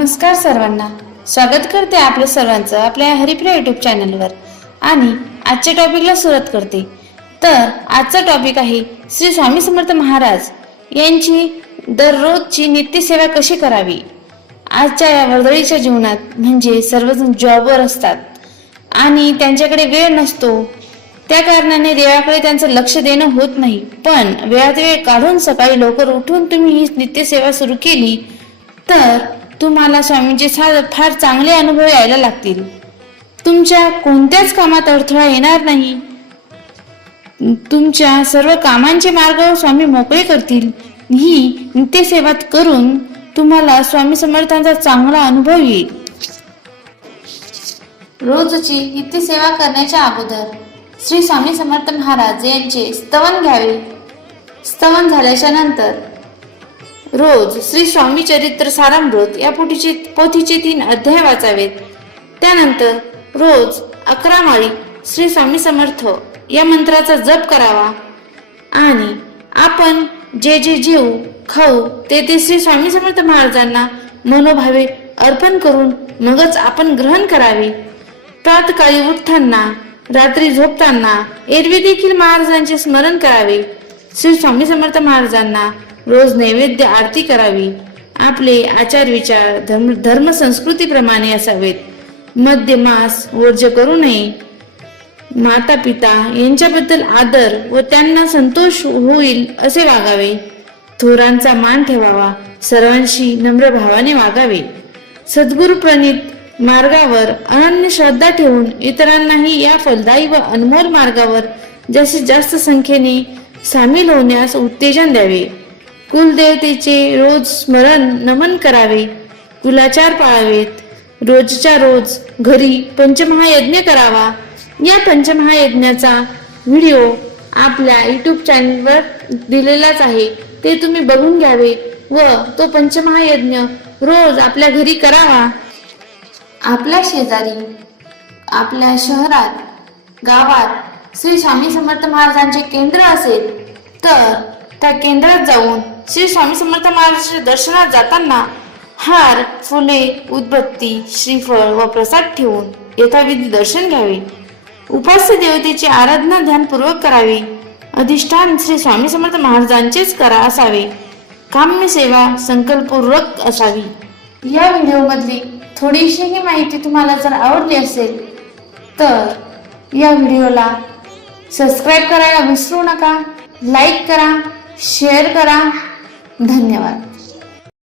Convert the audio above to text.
नमस्कार सर्वांना. स्वागत करते आपल्या सर्वांचं आपल्या हरिप्रिया युट्यूब चॅनलवर आणि आजच्या टॉपिकला सुरुवात करते. तर आजचा टॉपिक आहे श्री स्वामी समर्थ महाराज यांची दररोजची नित्यसेवा कशी करावी? आजच्या या वर्दळीच्या जीवनात म्हणजे सर्वजण जॉबवर असतात. आणि त्यांच्याकडे वेळ नसतो. त्या कारणाने देवाकडे त्यांचं लक्ष देणं होत नाही. पण वेळात वेळ काढून सकाळी लवकर उठून तुम्ही ही नित्यसेवा सुरू केली तर तुम्हाला स्वामींचे फार चांगले अनुभव यायला लागतील. तुमच्या कोणत्याच कामात अडथळा येणार नाही. तुमच्या सर्व कामांचे मार्ग स्वामी मोकळे करतील. ही नित्यसेवा करून तुम्हाला स्वामी समर्थांचा चांगला अनुभव येईल. रोजची नित्यसेवा करण्याच्या अगोदर श्री स्वामी समर्थ महाराज यांचे स्तवन घ्यावे. स्तवन झाल्याच्यानंतर रोज श्री स्वामी चरित्र सारामृत या पोटीचे पोथीचे तीन अध्याय वाचावेत. त्यानंतर रोज अकरा माळी श्री स्वामी समर्थ या मंत्राचा जप करावा. आणि आपण जे जे जेऊ खाऊ ते ते श्री स्वामी समर्थ महाराजांना मनोभावे अर्पण करून मगच आपण ग्रहण करावे. प्रातकाळी उठताना रात्री झोपताना एरवी देखील महाराजांचे स्मरण करावे. श्री स्वामी समर्थ महाराजांना रोज नैवेद्य आरती करावी. आपले आचार विचार धर्म धर्म संस्कृतीप्रमाणे असावेत. मद्य मास वर्ज्य करू नये. माता पिता यांच्याबद्दल आदर व त्यांना संतोष होईल असे वागावे. थोरांचा मान ठेवावा. सर्वांशी नम्र भावाने वागावे. सद्गुरु प्रणित मार्गावर अनन्य श्रद्धा ठेवून इतरांनाही या फलदायी व अनमोल मार्गावर जास्तीत जास्त संख्येने सामील होण्यास उत्तेजन द्यावे. कुलदेवतेचे रोज स्मरण नमन करावे कुलाचार पाळावेत. रोजच्या रोज घरी पंचमहायज्ञ करावा. या पंचमहायज्ञाचा व्हिडिओ आपल्या यूट्यूब चॅनलवर दिलेलाच आहे. ते तुम्ही बघून घ्यावे व तो पंचमहायज्ञ रोज आपल्या घरी करावा. आपल्या शेजारी आपल्या शहरात गावात श्री स्वामी समर्थ महाराजांचे केंद्र असेल तर त्या केंद्रात जाऊन श्री स्वामी समर्थ महाराजांच्या दर्शनात जाताना हार फुले उदबत्ती श्रीफळ व प्रसाद ठेवून यथाविधी दर्शन घ्यावे. उपास्य देवतेची आराधना ध्यानपूर्वक करावी. अधिष्ठान श्री स्वामी समर्थ महाराजांचेच करा असावे. काम्य सेवा संकल्पपूर्वक असावी. या व्हिडिओमधली थोडीशीही माहिती तुम्हाला जर आवडली असेल तर या व्हिडिओला सबस्क्राईब करायला विसरू नका लाईक करा शेअर करा धन्यवाद.